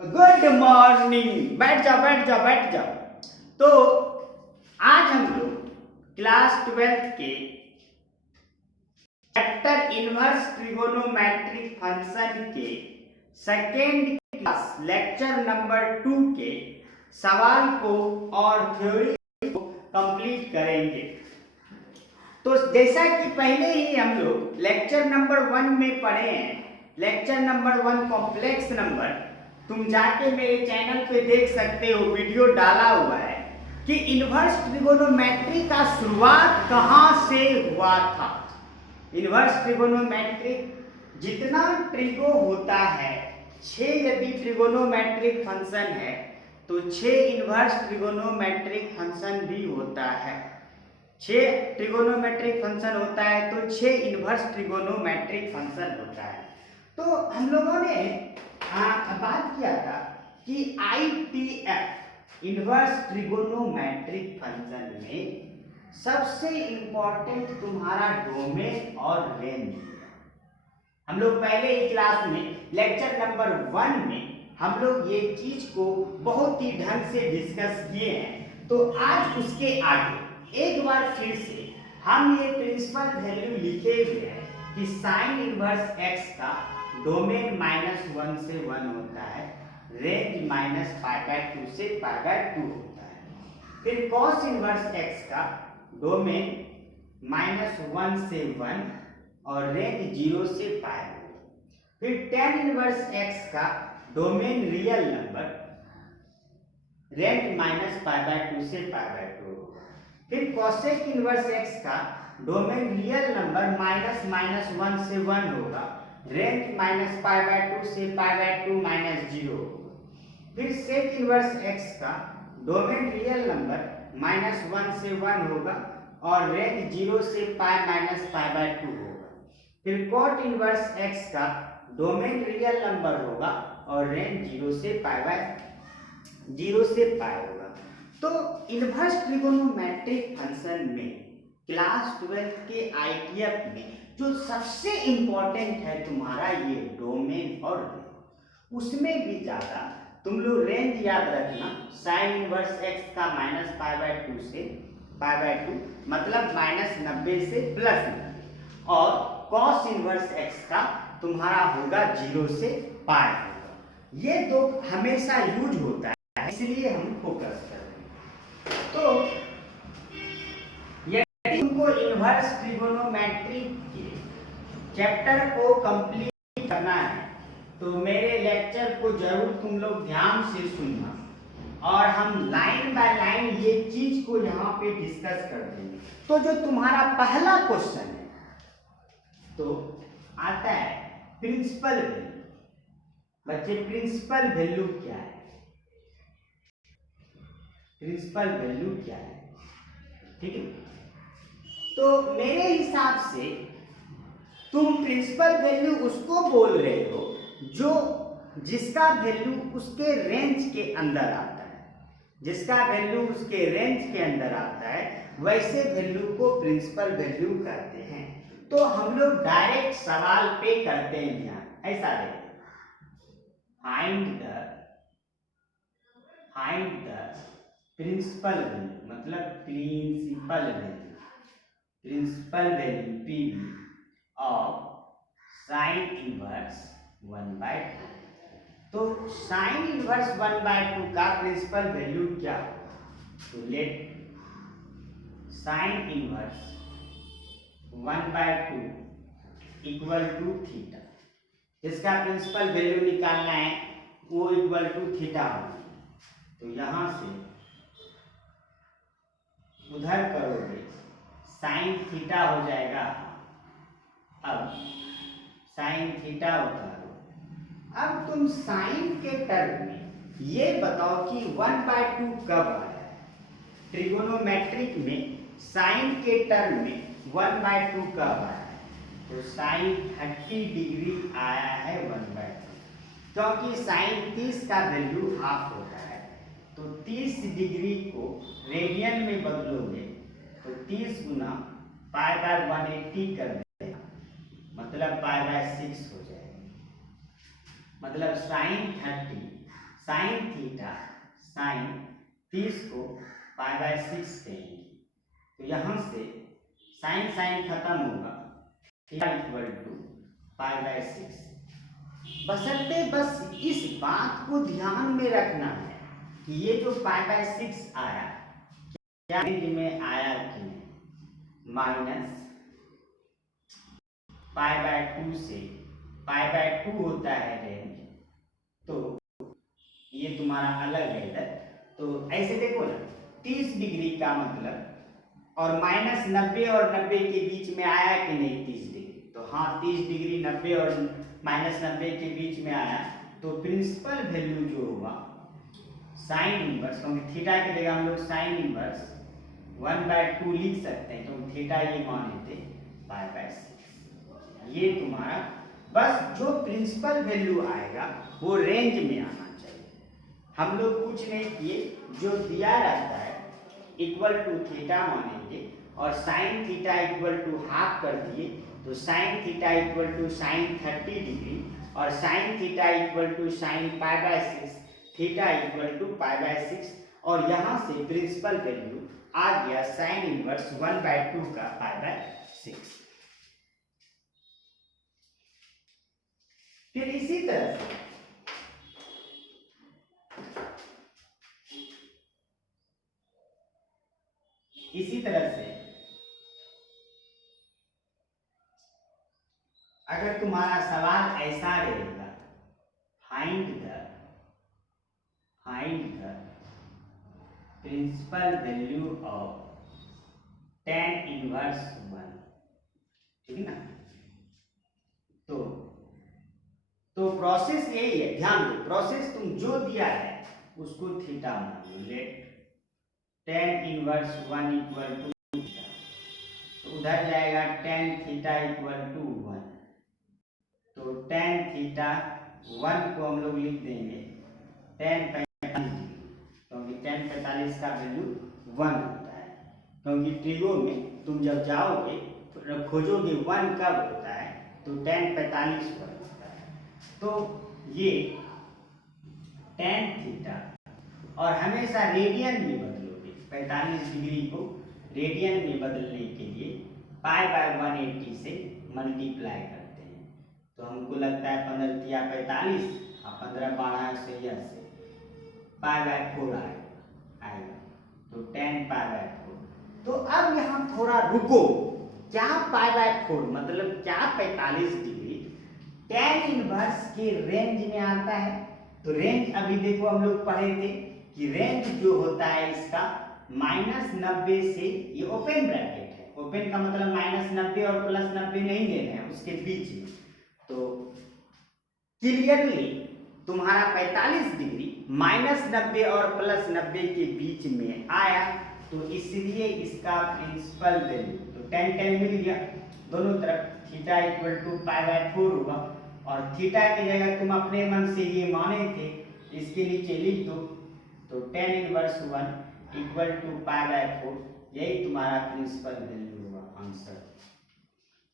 Good morning. बैठ जाओ बैठ जाओ बैठ जाओ। तो आज हम लोग क्लास 12th के चैप्टर इनवर्स ट्रिगोनोमेट्रिक फंक्शन के सेकेंड क्लास लेक्चर नंबर 2 के सवाल को और थ्योरी को कंप्लीट करेंगे। तो जैसा कि पहले ही हम लोग लेक्चर नंबर 1 में पढ़े हैं, लेक्चर नंबर 1 कॉम्प्लेक्स नंबर, तुम जाके मेरे चैनल पे देख सकते हो, वीडियो डाला हुआ है कि इनवर्स ट्रिगोनोमेट्री का शुरुआत कहाँ से हुआ था। इनवर्स ट्रिगोनोमेट्रिक जितना ट्रिगो होता है, 6 यदि ट्रिगोनोमेट्रिक फंक्शन है तो 6 इनवर्स ट्रिगोनोमेट्रिक फंक्शन भी होता है। 6 ट्रिगोनोमेट्रिक फंक्शन होता है तो 6 इनवर्स ट्रिगोनोमेट्रिक फंक्शन होता है। तो हम लोगों ने बात किया था कि ITF इनवर्स ट्रिगोनोमेट्रिक फंक्शन में सबसे इंपॉर्टेंट तुम्हारा डोमेन और रेंज है। हम लोग पहले ही क्लास में लेक्चर नंबर 1 में हम लोग ये चीज को बहुत ही ढंग से डिस्कस किए हैं। तो आज उसके आगे एक बार फिर से हम ये प्रिंसिपल वैल्यू लिखे हुए हैं कि साइन इनवर्स x का डोमेन -1 से 1 होता है, रेंज -π/2 से π/2 होता है। फिर कॉस इनवर्स x का डोमेन -1 से 1 और रेंज 0 से π होगा। फिर tan इनवर्स x का डोमेन रियल नंबर, रेंज -π/2 से π/2 होगा। फिर कॉसेक इनवर्स x का डोमेन रियल नंबर -1 से 1 होगा, रेंज -π/2 से π/2 -0 होगा। फिर सेक इनवर्स x का डोमेन रियल नंबर -1 से 1 होगा और रेंज 0 से π -π/2 होगा। फिर कॉट इनवर्स x का डोमेन रियल नंबर होगा और रेंज 0 से π होगा। तो इनवर्स ट्रिगोनोमेट्रिक फंक्शन में क्लास 12 के ITF में जो सबसे इंपॉर्टेंट है तुम्हारा ये डोमेन और रेंज, उसमें भी ज्यादा तुम लोग रेंज याद रखना। साइन इनवर्स x का -π/2 से π/2 मतलब -90 से +90, और कॉस इनवर्स x का तुम्हारा होगा 0 से π होगा। ये दो हमेशा यूज होता है, इसलिए हम फोकस कर रहे हैं। तो यदि तुमको इनवर्स ट्रिगोनोमेट्री के चैप्टर को कंप्लीट करना है तो मेरे लेक्चर को जरूर तुम लोग ध्यान से सुनना, और हम लाइन बाय लाइन ये चीज को यहाँ पे डिस्कस कर देंगे। तो जो तुम्हारा पहला क्वेश्चन है तो आता है प्रिंसिपल वैल्यू। बच्चे प्रिंसिपल वैल्यू क्या है? प्रिंसिपल वैल्यू क्या है? ठीक है, तो मेरे हिसाब से तुम प्रिंसिपल वैल्यू उसको बोल रहे हो जो जिसका वैल्यू उसके रेंज के अंदर आता है। जिसका वैल्यू उसके रेंज के अंदर आता है वैसे वैल्यू को प्रिंसिपल वैल्यू कहते हैं। तो हम लोग डायरेक्ट सवाल पे करते हैं ध्यान, ऐसा देखो, फाइंड द प्रिंसिपल वैल्यू, मतलब principal value PV of sine inverse 1/2। तो साइन इनवर्स 1/2 का प्रिंसिपल वैल्यू क्या होगा? तो let sine inverse 1/2 equal to theta. इसका प्रिंसिपल वैल्यू निकालना है, वो इक्वल टू थीटा होगा। तो यहां से उधर करोगे साइन थीटा हो जाएगा। अब साइन थीटा उतारो। अब तुम साइन के टर्म में ये बताओ कि 1/2 कब आया है? ट्रिगोनोमेट्रिक में साइन के टर्म में 1/2 कब आया है? तो साइन 30 डिग्री आया है 1/2, क्योंकि साइन 30 का वैल्यू हाफ होता है। तो 30 डिग्री को रेडियन में बदलोगे तो 30 गुना π/180 कर देगा, मतलब π/6 हो जाएगा। मतलब साइन 30 साइन थीटा, साइन 30 को पाई बाय 6 कहेंगे। तो यहाँ से साइन साइन खत्म होगा, theta equal to pi by 6। बशर्ते बस इस बात को ध्यान में रखना है कि ये जो पाई बाय 6 आया क्या रेंज में आया कि नहीं। माइनस पाई बाय 2 से पाई बाय 2 होता है रेंज, तो ये तुम्हारा अलग है इधर। तो ऐसे देखो ना, 30 डिग्री का मतलब, और माइनस 90 और 90 के बीच में आया कि नहीं 30 डिग्री। तो हाँ 30 डिग्री 90 और माइनस 90 के बीच में आया। तो प्रिंसिपल वैल्यू जो होगा साइन इनवर्स, क्योंकि थीटा की जगह हम लोग साइन इनवर्स 1/2 लिख सकते हैं, क्योंकि थीटा ये माने थे पाई बाय 6। ये तुम्हारा बस जो प्रिंसिपल वैल्यू आएगा वो रेंज में आना चाहिए। हम लोग कुछ नहीं किए, जो दिया रहता है इक्वल टू थीटा मानेंगे और sine theta equal to half कर दिए, तो sine theta equal to sine 30 degree और sine theta equal to sine pi by 6, theta equal to pi by 6, और यहाँ से प्रिंसिपल वैल्यू आ गया साइन इनवर्स 1/2 का पाई बाय 6। फिर इसी तरह से अगर तुम्हारा सवाल ऐसा रहेगा, find the principal value of tan inverse 1, ठीक है ना। तो प्रोसेस यही है, ध्यान दो, प्रोसेस तुम जो दिया है उसको थीटा मान लो। Let tan inverse 1 equal to theta, तो उधर जाएगा tan थीटा इक्वल टू 1। तो tan थीटा 1 को हम लोग लिख देंगे tan 45, क्योंकि tan 45 का वैल्यू 1 होता है। क्योंकि ट्रिगो में तुम जब जाओगे तो खोजोगे 1 कब होता है, तो tan 45 पर होता है। तो ये tan थीटा, और हमेशा रेडियन में बदलोगे, 45 डिग्री को रेडियन में बदलने के लिए पाई बाय 180 से मल्टीप्लाई करते हैं। तो हमको लगता है 15 तिया 45 और 15 12 से पाई बाय 4 आएगा, तो tan पाई बाय 4। तो अब यहाँ थोड़ा रुको, क्या पाई बाय 4 मतलब क्या 45 डिग्री tan इनवर्स के रेंज में आता है। तो रेंज अभी देखो हम लोग पढ़े थे कि रेंज जो होता है इसका -90 से, ये ओपन ब्रैकेट है, ओपन का मतलब -90 और +90 नहीं लेना है, उसके बीच में। तो क्लियरली तुम्हारा 45 डिग्री -90 और +90 के बीच में आया, तो इसलिए इसका प्रिंसिपल वैल्यू, तो tan मिल गया दोनों तरफ, theta equal to pi by 4 होगा, और थीटा की जगह तुम अपने मन से ये माने थे, इसके नीचे लिख दो। तो tan inverse 1 equal to pi by 4, यही तुम्हारा प्रिंसिपल वैल्यू होगा, आंसर,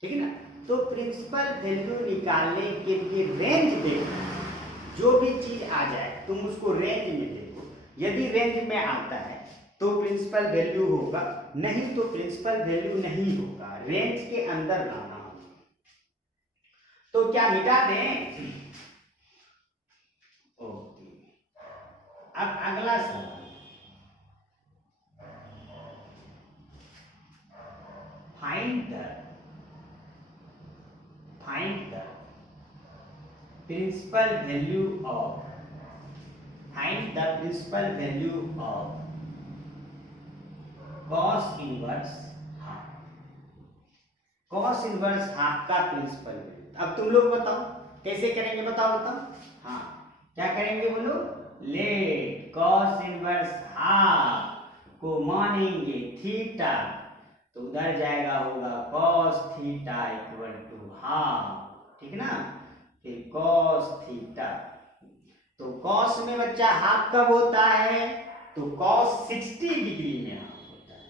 ठीक है ना। तो प्रिंसिपल वैल्यू निकालने के लिए रेंज देखो, जो भी चीज आ जाए तुम उसको रेंज में देखो। यदि रेंज में आता है तो प्रिंसिपल वैल्यू होगा, नहीं तो प्रिंसिपल वैल्यू नहीं होगा, रेंज के अंदर लाना होगा। तो क्या मिटा दें? ओके, अब अगला सवाल, find the principal value of cos inverse half. cos inverse half का प्रिंसिपल वैल्यू। अब तुम लोग बताओ कैसे करेंगे, बताओ। हाँ, क्या करेंगे बोलो? लेट cos इनवर्स हाफ को मानेंगे थीटा, तो उधर जाएगा होगा cos theta equal to half, ठीक ना। फिर cos थीटा, तो cos में बच्चा हाफ कब होता है, तो cos 60 डिग्री में हाफ होता है,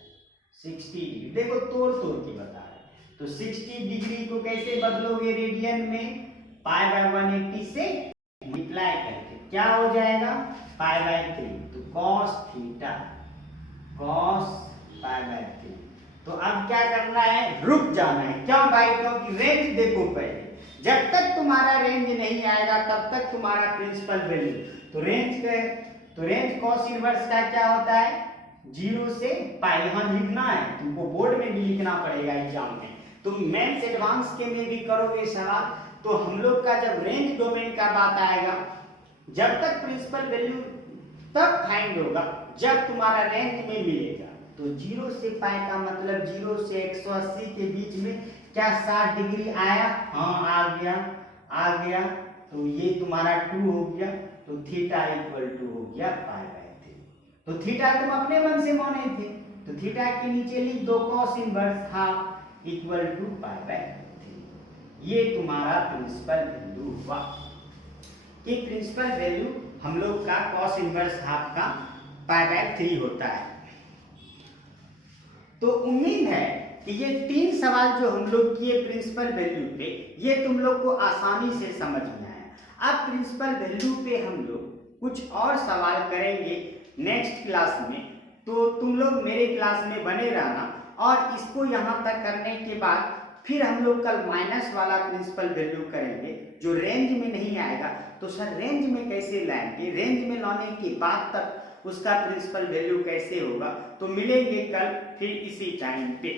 60 डिग्री। देखो तोड़ के बता रहे, तो 60 डिग्री को कैसे बदलोगे रेडियन में, पाई बाय 180 से मल्टीप्लाई करके, क्या हो जाएगा π/3, तो cos थीटा cos π/3। तो अब क्या करना है, रुक जाना है, क्यों भाई, क्योंकि रेंज देखो पहले, जब तक तुम्हारा रेंज नहीं आएगा तब तक तुम्हारा प्रिंसिपल वैल्यू, तो रेंज कॉस इनवर्स का क्या होता है 0 से पाई, यहाँ लिखना है तुमको, बोर्ड में भी लिखना पड़ेगा एग्जाम में, तुम मेंस एडवांस के में भी करोगे सवाल, तो हम लोग का जब रेंज डोमेन का बात आएगा, जब तक प्रिंसिपल वैल्यू तब फाइंड होगा जब तुम्हारा रेंज में मिलेगा। तो 0 से पाई का मतलब 0 से 180 के बीच में क्या 60 डिग्री आया, हाँ आ गया, तो ये तुम्हारा 2 हो गया, तो थीटा इक्वल टू हो गया π/3। तो थीटा तुम अपने मन से माने थे, तो थीटा के नीचे लिख दो cos inverse half equal to π/3। ये तुम्हारा प्रिंसिपल वैल्यू हुआ, कि प्रिंसिपल वैल्यू हम लोग का cos इनवर्स हाफ का π/3 होता है। तो उम्मीद है कि ये 3 सवाल जो हम लोग किए प्रिंसिपल वैल्यू पे, ये तुम लोग को आसानी से समझ में आया। अब प्रिंसिपल वैल्यू पे हम लोग कुछ और सवाल करेंगे नेक्स्ट क्लास में, तो तुम लोग मेरे क्लास में बने रहना, और इसको यहाँ तक करने के बाद फिर हम लोग कल माइनस वाला प्रिंसिपल वैल्यू करेंगे जो रेंज में नहीं आएगा। तो सर रेंज में कैसे लाएंगे, रेंज में लाने के बाद तक उसका प्रिंसिपल वैल्यू कैसे होगा, तो मिलेंगे कल फिर इसी टाइम पे।